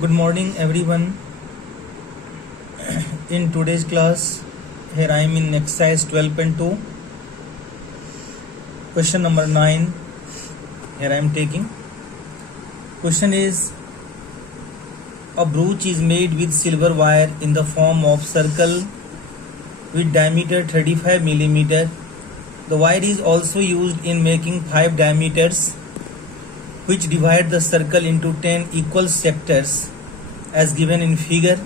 Good morning, everyone. In today's class, here I am in exercise 12.2. Question number 9. Here I am taking. Question is: a brooch is made with silver wire in the form of circle with diameter 35 mm. The wire is also used in making 5 diameters, which divide the circle into 10 equal sectors as given in figure.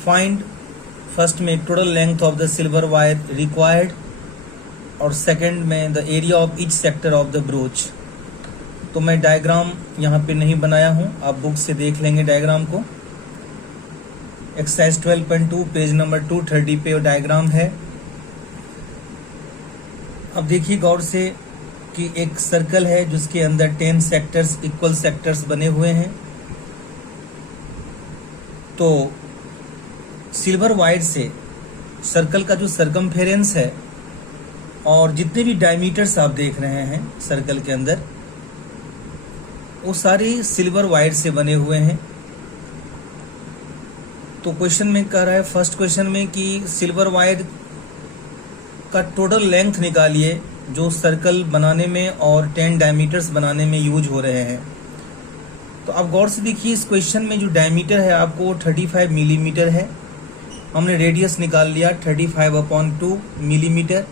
Find first में total length of the silver wire required और second में the area of each sector of the brooch. तो मैं diagram यहाँ पे नहीं बनाया हूँ, आप बुक से देख लेंगे डायग्राम को. एक्सरसाइज 12.2 पेज नंबर 230 पे डायग्राम है. अब देखिए गौर से कि एक सर्कल है जिसके अंदर 10 सेक्टर्स इक्वल सेक्टर्स बने हुए हैं. तो सिल्वर वायर से सर्कल का जो सरकमफेरेंस है और जितने भी डायमीटर्स आप देख रहे हैं सर्कल के अंदर, वो सारे सिल्वर वायर से बने हुए हैं. तो क्वेश्चन में कह रहा है फर्स्ट क्वेश्चन में कि सिल्वर वायर का टोटल लेंथ निकालिए जो सर्कल बनाने में और 10 डायमीटर्स बनाने में यूज हो रहे हैं. तो आप गौर से देखिए इस क्वेश्चन में जो डायमीटर है आपको 35 मिलीमीटर है. हमने रेडियस निकाल लिया 35/2 मिलीमीटर.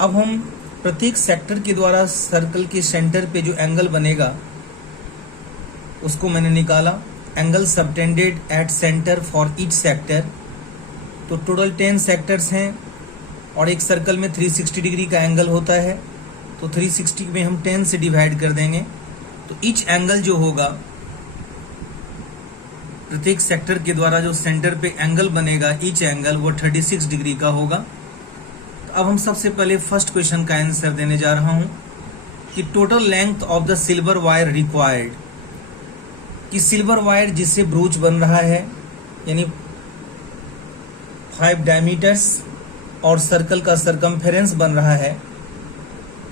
अब हम प्रत्येक सेक्टर के द्वारा सर्कल के सेंटर पे जो एंगल बनेगा उसको मैंने निकाला. Angle subtended at centre for each sector. तो टोटल 10 सेक्टर्स हैं और एक सर्कल में 360 डिग्री का एंगल होता है. तो 360 में हम 10 से डिवाइड कर देंगे. तो ईच एंगल जो होगा प्रत्येक सेक्टर के द्वारा जो सेंटर पे एंगल बनेगा ईच एंगल वो 36 डिग्री का होगा. तो अब हम सबसे पहले फर्स्ट क्वेश्चन का आंसर देने जा रहा हूं कि total length of the silver wire required. कि सिल्वर वायर जिससे ब्रूच बन रहा है यानी 5 डायमीटर्स और सर्कल का सरकमफेरेंस बन रहा है,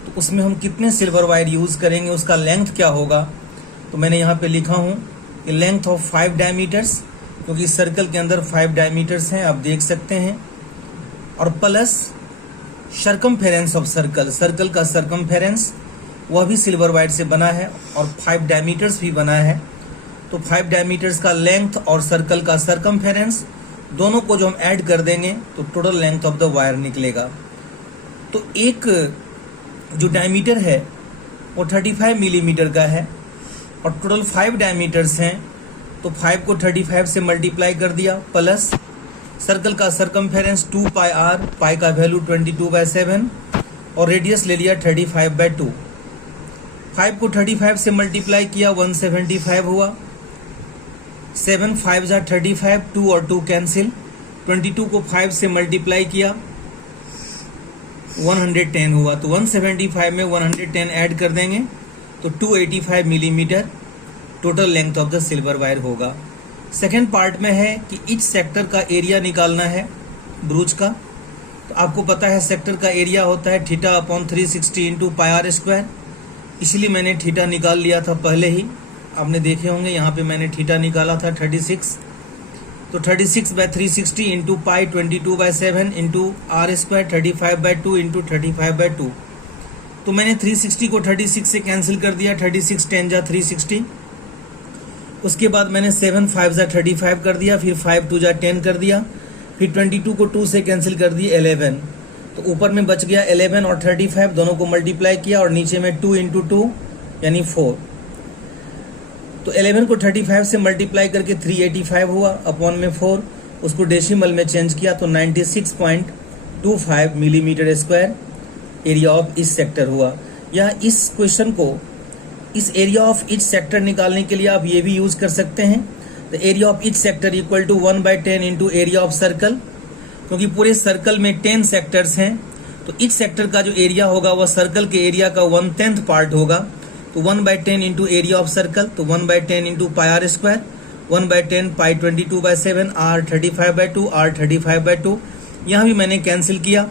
तो उसमें हम कितने सिल्वर वायर यूज करेंगे, उसका लेंथ क्या होगा. तो मैंने यहाँ पे लिखा हूँ कि लेंथ ऑफ 5 डायमीटर्स, क्योंकि सर्कल के अंदर 5 डायमीटर्स हैं आप देख सकते हैं, और plus circumference of circle, circle का सरकमफेरेंस वह भी सिल्वर वायर से बना है और 5 डायमीटर्स भी बना है. तो 5 डायमीटर्स का लेंथ और सर्कल का सरकमफेरेंस दोनों को जो हम ऐड कर देंगे तो total length of the wire निकलेगा. तो एक जो डायमीटर है वो 35 मिलीमीटर का है और टोटल 5 डायमीटर्स हैं. तो 5 को 35 से मल्टीप्लाई कर दिया, प्लस सर्कल का सरकमफेरेंस 2 पाई आर, पाई का वैल्यू 22/7 और रेडियस ले लिया 35/2. 5 को 35 से मल्टीप्लाई किया 175 हुआ. 7 5 35, 2 और 2 कैंसिल. 22 को 5 से मल्टीप्लाई किया 110 हुआ. तो 175 में 110 ऐड कर देंगे तो 285 millimetre total length of the silver wire होगा. सेकेंड पार्ट में है कि ईच सेक्टर का एरिया निकालना है ब्रूच का. तो आपको पता है सेक्टर का एरिया होता है θ/360 इंटू पाई आर स्क्वायर. इसलिए मैंने थीटा निकाल लिया था पहले ही, आपने देखे होंगे यहाँ पे मैंने थीटा निकाला था 36. तो 36/360 into pi 22/7 into R square 35/2 into 35/2. तो मैंने 360 को 36 से कैंसिल कर दिया, 36 10 जा 360. उसके बाद मैंने 7 5 जा 35 कर दिया, फिर 5 2 जा 10 कर दिया, फिर 22 को 2 से कैंसिल कर दिए 11. तो ऊपर में बच गया 11 और 35, दोनों को मल्टीप्लाई किया और नीचे में 2 इंटू 2 यानी 4. तो 11 को 35 से मल्टीप्लाई करके 385 हुआ, अपॉन में 4, उसको डेसिमल में चेंज किया तो 96.25 millimetre square area of each sector हुआ. या इस क्वेश्चन को इस एरिया ऑफ ईच सेक्टर निकालने के लिए आप ये भी यूज कर सकते हैं. The area of each sector equal to 1/10 into area of circle. क्योंकि पूरे सर्कल में 10 सेक्टर्स हैं तो ईच सेक्टर का जो एरिया होगा वह सर्कल के एरिया का 1/10 पार्ट होगा. तो 1/10 इंटू एरिया ऑफ सर्कल, तो 1/10 into pi are square, 1/10 pi 22/7 R 35/2 R 35/2. यहाँ भी मैंने कैंसिल किया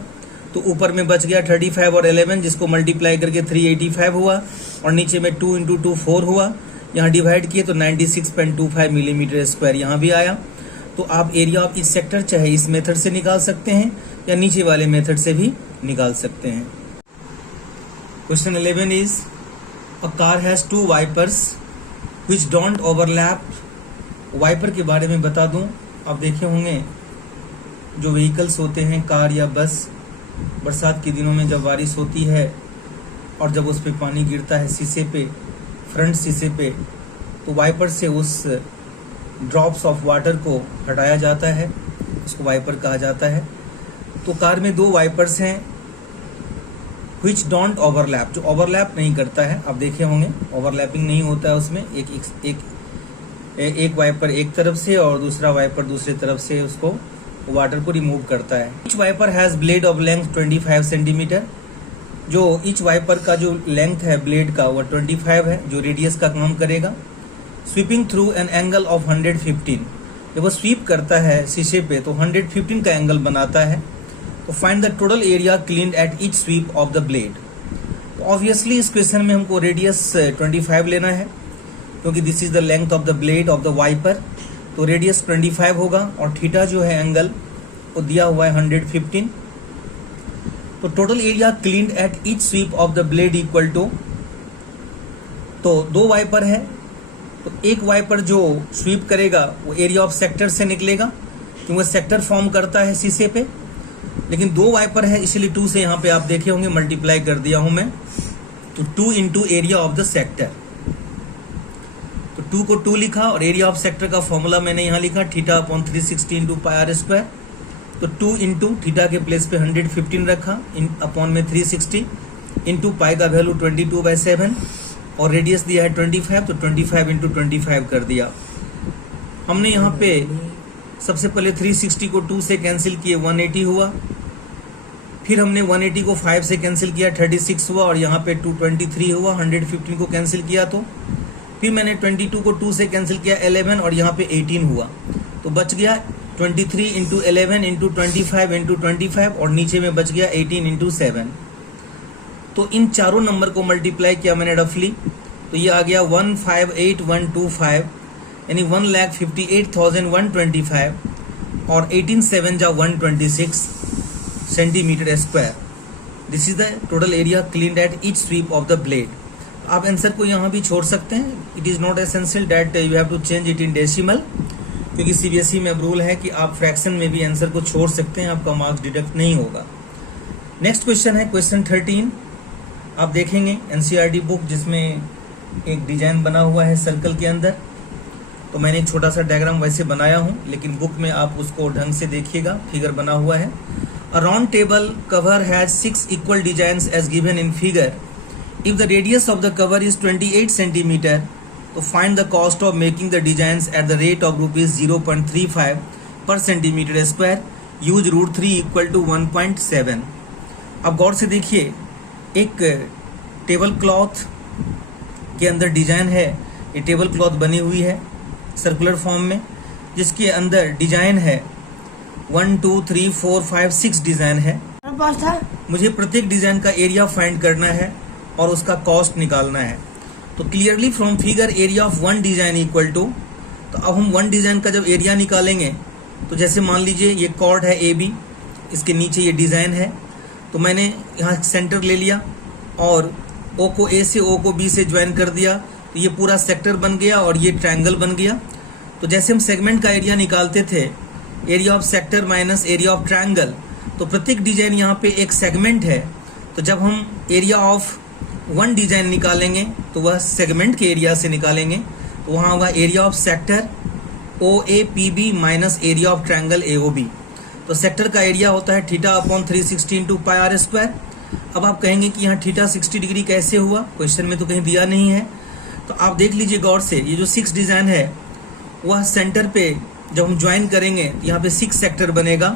तो ऊपर में बच गया 35 और 11 जिसको मल्टीप्लाई करके 385 हुआ और नीचे में 2 इंटू 2 4 हुआ। यहाँ डिवाइड किए तो 96.25 मिलीमीटर स्क्वायर यहाँ भी आया। तो आप एरिया ऑफ इस सेक्टर चाहे इस मेथड से निकाल सकते हैं या नीचे वाले मेथड से भी निकाल सकते हैं। Question 11 is a car has 2 wipers which don't overlap. Wiper के बारे में बता दूं, आप देखे होंगे जो व्हीकल्स होते हैं कार या बस, बरसात के दिनों में जब बारिश होती है और जब उस पे पानी गिरता है शीशे पे, फ्रंट शीशे पे, तो वाइपर से उस ड्रॉप्स ऑफ वाटर को हटाया जाता है, उसको वाइपर कहा जाता है। तो कार में 2 वाइपर्स हैं व्हिच डोंट ओवरलैप, जो ओवरलैप नहीं करता है। आप देखे होंगे ओवरलैपिंग नहीं होता है उसमें, एक वाइपर एक तरफ से और दूसरा वाइपर दूसरी तरफ से उसको वाटर को रिमूव करता है। Each wiper has blade of length 25 centimetre. जो ईच वाइपर का जो लेंथ है ब्लेड का वो 25 है, जो रेडियस का काम करेगा। Sweeping through an angle of 115, जब वो स्वीप करता है शीशे पे तो 115 का एंगल बनाता है। तो find the total area cleaned at each sweep of the blade. तो ऑब्वियसली इस क्वेश्चन में हमको रेडियस 25 लेना है, क्योंकि this is the length of the blade of the wiper. तो रेडियस 25 होगा और थीटा जो है एंगल वो दिया हुआ है 115। तो total area cleaned at each sweep of the blade equal to, तो 2 वाइपर है तो एक वाइपर जो स्वीप करेगा वो एरिया ऑफ सेक्टर से निकलेगा, क्योंकि वो सेक्टर फॉर्म करता है शीशे पे। लेकिन 2 वाइपर है इसलिए 2 से यहाँ पे आप देखे होंगे मल्टीप्लाई कर दिया हूं मैं, तो 2 into area of the sector. तो 2 को 2 लिखा और एरिया ऑफ सेक्टर का फॉर्मूला मैंने यहाँ लिखा theta upon 360 into pi are square. तो 2 इंटू थीटा के प्लेस पे 115 रखा, अपॉन में 360 इंटू पाई का वैल्यू 22/7 और रेडियस दिया है 25, तो 25 इंटू 25 कर दिया। हमने यहाँ पे सबसे पहले 360 को 2 से कैंसिल किए 180 हुआ, फिर हमने 180 को 5 से कैंसिल किया 36 हुआ और यहाँ पे 223 हुआ। 115 को कैंसिल किया तो फिर मैंने 22 को 2 से कैंसिल किया 11 और यहाँ पे 18 हुआ, तो बच गया 23 इंटू 11 इंटू 25 इंटू 25 और नीचे में बच गया 18 इंटू 7। तो इन चारों नंबर को मल्टीप्लाई किया मैंने रफली, तो ये आ गया 158125, यानी 1,58,125 और 18 7 जा 126 centimetre square. This is the total area cleaned at each sweep of the blade. आप आंसर को यहाँ भी छोड़ सकते हैं, it is not essential that you have to change it in decimal, क्योंकि सीबीएसई में रूल है कि आप फ्रैक्शन में भी आंसर को छोड़ सकते हैं, आपका मार्क्स डिडक्ट नहीं होगा। नेक्स्ट क्वेश्चन है क्वेश्चन 13। आप देखेंगे एनसीईआरटी बुक जिसमें एक डिजाइन बना हुआ है सर्कल के अंदर, तो मैंने एक छोटा सा डायग्राम वैसे बनाया हूं, लेकिन बुक में आप उसको ढंग से देखिएगा, फिगर बना हुआ है। A round table cover has 6 equal designs as given in figure. If the radius of the cover is 28 centimetre, तो find the cost of making the designs at the rate of ₹0.35 per centimetre square. Use √3 equal to 1.7। अब गौर से देखिए, एक table cloth के अंदर design है, ये table cloth बनी हुई है सर्कुलर फॉर्म में, जिसके अंदर डिजाइन है 1 2 3 4 5 6 डिजाइन है। मुझे प्रत्येक डिजाइन का एरिया फाइंड करना है और उसका कॉस्ट निकालना है। तो clearly from figure area of 1 design equal to, तो अब हम 1 डिजाइन का जब एरिया निकालेंगे तो जैसे मान लीजिए ये कॉर्ड है AB, इसके नीचे ये डिजाइन है, तो मैंने यहाँ सेंटर ले लिया और O को A से O को B से ज्वाइन कर दिया, तो ये पूरा सेक्टर बन गया और ये ट्रायंगल बन गया। तो जैसे हम सेगमेंट का एरिया निकालते थे, area of sector minus area of triangle, तो प्रत्येक डिजाइन यहाँ पे एक सेगमेंट है, तो जब हम एरिया ऑफ 1 डिजाइन निकालेंगे तो वह सेगमेंट के एरिया से निकालेंगे, तो वहाँ होगा area of sector OAPB minus area of triangle AOB। तो सेक्टर का एरिया होता है theta upon 360 into pi are square. अब आप कहेंगे कि यहाँ थीटा 60 डिग्री कैसे हुआ, क्वेश्चन में तो कहीं दिया नहीं है। तो आप देख लीजिए गौर से, ये जो 6 डिजाइन है वह सेंटर पे जब हम ज्वाइन करेंगे तो यहाँ पे 6 सेक्टर बनेगा,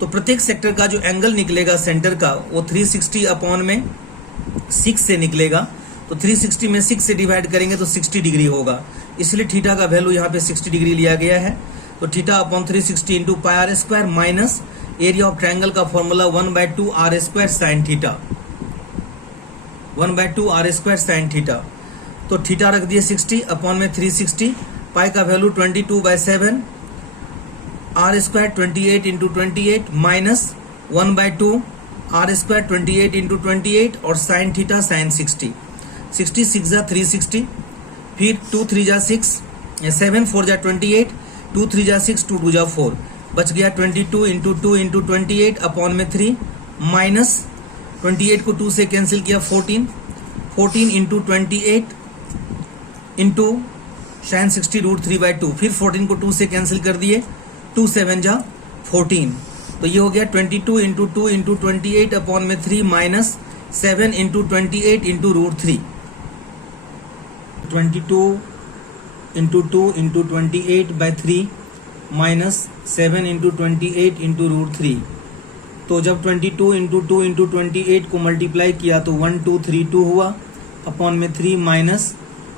तो प्रत्येक सेक्टर का जो एंगल निकलेगा सेंटर का वो 360 अपॉन में 6 से निकलेगा। तो 360 में 6 से डिवाइड करेंगे तो 60 डिग्री होगा, इसलिए थीटा का वैल्यू यहाँ पे 60 डिग्री लिया गया है। तो theta upon 360 into pi are square minus area of triangle का formula 1/2 r square sine theta, 1/2 r square sine theta. तो थीटा रख दिए 60 अपॉन में 360, पाई का value 22/7, r square 28 into 28 minus 1/2 r square 28 into 28 और साइन थीटा साइन 60, 60 6 जा 360, फिर 2 3 जा 6, 7 4 जा 28, 2 3 जा 6, 2 2 जा 4, बच गया 22 इंटू 2 इंटू 28 अपॉन में 3 माइनस 28 को 2 से कैंसिल किया 14, 14 इंटू 28 इंटू साइन 60 √3/2, फिर 14 को 2 से कैंसिल कर दिए, 2 7 जा 14, तो ये हो गया 22 इंटू 2 इंटू 28 अपॉन में 3 minus 7 into 28 into √3, 22 into 2 into 28/3 minus 7 into 28 into √3। तो जब 22 इंटू 2 इंटू 28 को मल्टीप्लाई किया तो 1232 हुआ अपॉन में 3 माइनस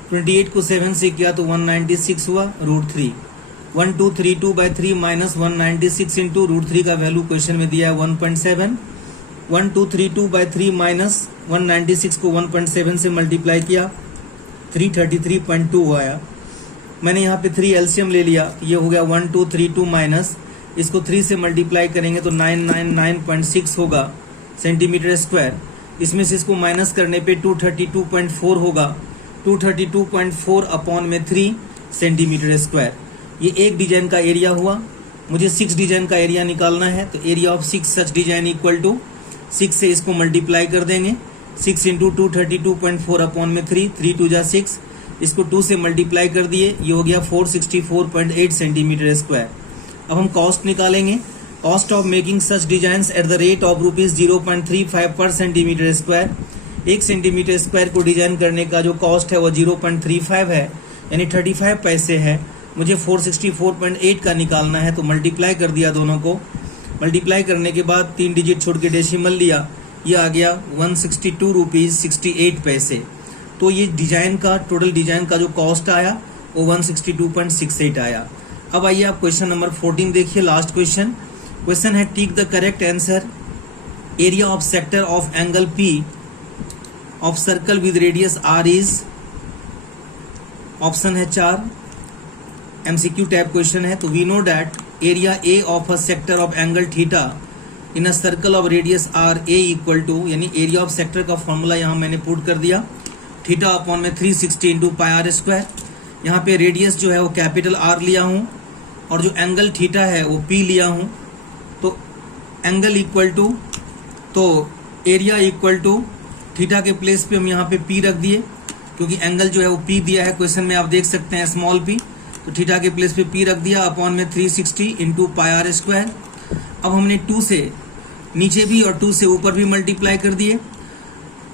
28 को 7 से किया तो 196 हुआ √3, 1232/3 माइनस 196 इंटू √3 का वैल्यू क्वेश्चन में दिया है 1.7, 1232/3 माइनस 196 को 1.7 से मल्टीप्लाई किया 333.2 आया। मैंने यहाँ पे 3 एलसीएम ले लिया, ये हो गया 1232 माइनस इसको 3 से मल्टीप्लाई करेंगे तो 999.6 होगा सेंटीमीटर स्क्वायर, इसमें से इसको माइनस करने पे 232.4 होगा, 232.4 अपॉन में 3 सेंटीमीटर स्क्वायर। ये एक डिजाइन का एरिया हुआ, मुझे 6 डिजाइन का एरिया निकालना है, तो area of 6 such design equal to 6 से इसको मल्टीप्लाई कर देंगे, 6 इंटू 232.4 अपॉन में 3, 3 2 जा 6, इसको 2 से मल्टीप्लाई कर दिए, ये हो गया 464.8 सेंटीमीटर स्क्वायर। अब हम कॉस्ट निकालेंगे, cost of making such designs at the rate of ₹0.35 per centimetre square. 1 centimetre square को डिजाइन करने का जो कॉस्ट है वो 0.35 है, यानी 35 पैसे है। मुझे 464.8 का निकालना है, तो मल्टीप्लाई कर दिया दोनों को, मल्टीप्लाई करने के बाद 3 डिजिट छोड़ के डेसिमल लिया, ये आ गया 162 रुपीज़ 68 पैसे। तो ये डिजाइन का टोटल डिजाइन का जो कॉस्ट आया वो 162.68 आया। अब आइए आप क्वेश्चन नंबर 14 देखिए, लास्ट क्वेश्चन। क्वेश्चन है tick the correct answer, area of sector of angle P of circle with radius R is, option है 4, MCQ टाइप क्वेश्चन है। तो we know that area A of a sector of angle theta in a circle of radius R A equal to, यानी area of sector का formula यहाँ मैंने put कर दिया, theta upon में 360 इंटू पाई R square. यहाँ पे रेडियस जो है वो कैपिटल R लिया हूँ और जो एंगल थीटा है वो P लिया हूँ, तो एंगल इक्वल टू, तो एरिया इक्वल टू थीटा के प्लेस पे हम यहाँ पे P रख दिए, क्योंकि एंगल जो है वो P दिया है क्वेश्चन में, आप देख सकते हैं स्मॉल p, तो थीटा के प्लेस पे P रख दिया अपॉन में 360 इंटू पाई R स्क्वायर। अब हमने 2 से नीचे भी और 2 से ऊपर भी मल्टीप्लाई कर दिए,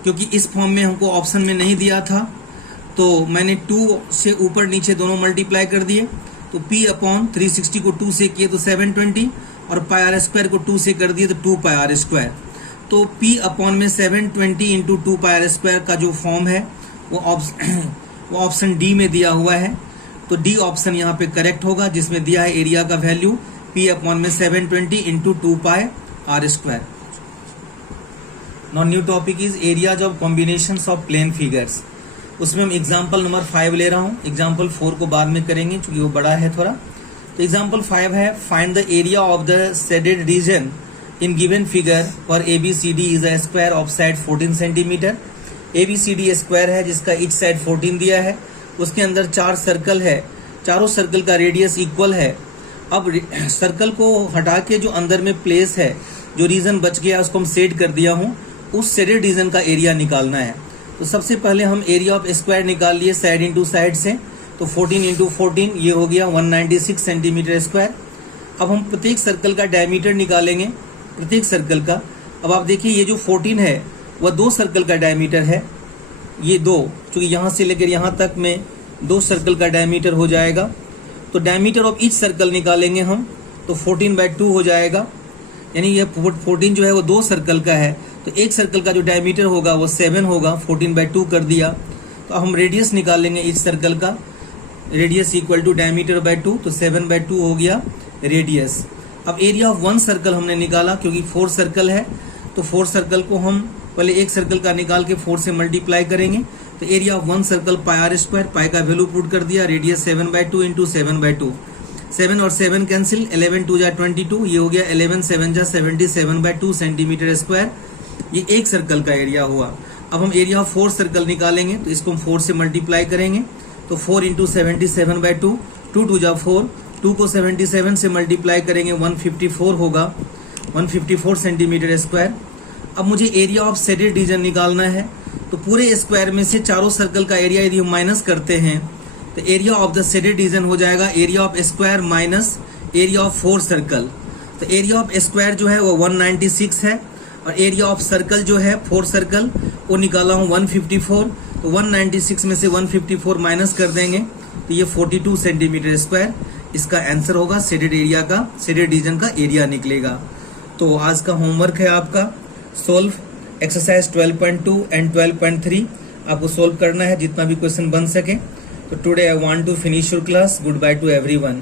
क्योंकि इस फॉर्म में हमको ऑप्शन में नहीं दिया था, तो मैंने 2 से ऊपर नीचे दोनों मल्टीप्लाई कर दिए। तो P अपॉन 360 को 2 से किए तो 720 और पाई R स्क्वायर को 2 से कर दिए तो 2 पाई R स्क्वायर। तो P अपॉन में 720 इंटू 2 पाई R स्क्वायर का जो फॉर्म है वो ऑप्शन डी में दिया हुआ है, तो डी ऑप्शन यहाँ पे करेक्ट होगा, जिसमें दिया है एरिया का वैल्यू P अपॉन में 720 into 2 pi R square. Now new topic is areas of combinations of plane figures. उसमें हम एग्जाम्पल नंबर 5 ले रहा हूँ, एग्जाम्पल 4 को बाद में करेंगे क्योंकि वो बड़ा है थोड़ा। तो एग्जाम्पल 5 है, find the area of the shaded region in given figure for ABCD is a square of side 14 centimetre. ABCD square है जिसका ईच साइड 14 दिया है, उसके अंदर 4 सर्कल है, चारों सर्कल का रेडियस इक्वल है। अब सर्कल को हटा के जो अंदर में प्लेस है, जो रीजन बच गया उसको हम सेड कर दिया हूँ, उस शेडेड रीजन का एरिया निकालना है। तो सबसे पहले हम एरिया ऑफ स्क्वायर निकाल लिए साइड इंटू साइड से, तो 14 इंटू 14 ये हो गया 196 सेंटीमीटर स्क्वायर। अब हम प्रत्येक सर्कल का डायमीटर निकालेंगे, प्रत्येक सर्कल का। अब आप देखिए ये जो 14 है वह 2 सर्कल का डायमीटर है, ये 2, क्योंकि यहाँ से लेकर यहाँ तक में 2 सर्कल का डायमीटर हो जाएगा। तो डायमीटर ऑफ ईच सर्कल निकालेंगे हम, तो 14/2 हो जाएगा, यानी ये 14 जो है वो 2 सर्कल का है, तो एक सर्कल का जो डायमीटर होगा वो 7 होगा, 14/2 कर दिया। तो हम रेडियस निकालेंगे ईच सर्कल का, radius equal to diameter by 2, तो 7/2 हो गया रेडियस। अब एरिया ऑफ 1 सर्कल हमने निकाला, क्योंकि 4 सर्कल है, तो 4 सर्कल को हम पहले एक सर्कल का निकाल के 4 से मल्टीप्लाई करेंगे, तो area of one circle pi are square, pi का वैल्यू पुट कर दिया, रेडियस 7/2 इंटू 7/2, 7 और 7 कैंसिल, 11 2 जा 22, ये हो गया 11 7 जा 77/2 सेंटीमीटर स्क्वायर। ये एक सर्कल का एरिया हुआ। अब हम एरिया ऑफ 4 सर्कल निकालेंगे, तो इसको हम 4 से मल्टीप्लाई करेंगे, तो 4 इंटू 77/2, 2 2 जा 4, 2 को 77 से मल्टीप्लाई करेंगे 154 होगा, 154 सेंटीमीटर स्क्वायर। अब मुझे एरिया ऑफ शेडेड रीजन निकालना है, तो पूरे स्क्वायर में से चारों सर्कल का एरिया यदि हम माइनस करते हैं तो area of the shaded region हो जाएगा area of square minus area of 4 circle. तो एरिया ऑफ स्क्वायर जो है वो 196 है और एरिया ऑफ सर्कल जो है 4 सर्कल वो निकाला हूँ 154। तो 196 में से 154 माइनस कर देंगे तो ये 42 सेंटीमीटर स्क्वायर इसका आंसर होगा। शेडेड एरिया का, शेडेड रीजन का एरिया निकलेगा। तो आज का होमवर्क है आपका सोल्व एक्सरसाइज 12.2 एंड 12.3 आपको सोल्व करना है, जितना भी क्वेश्चन बन सके। तो today I want to finish your class. Good bye to everyone.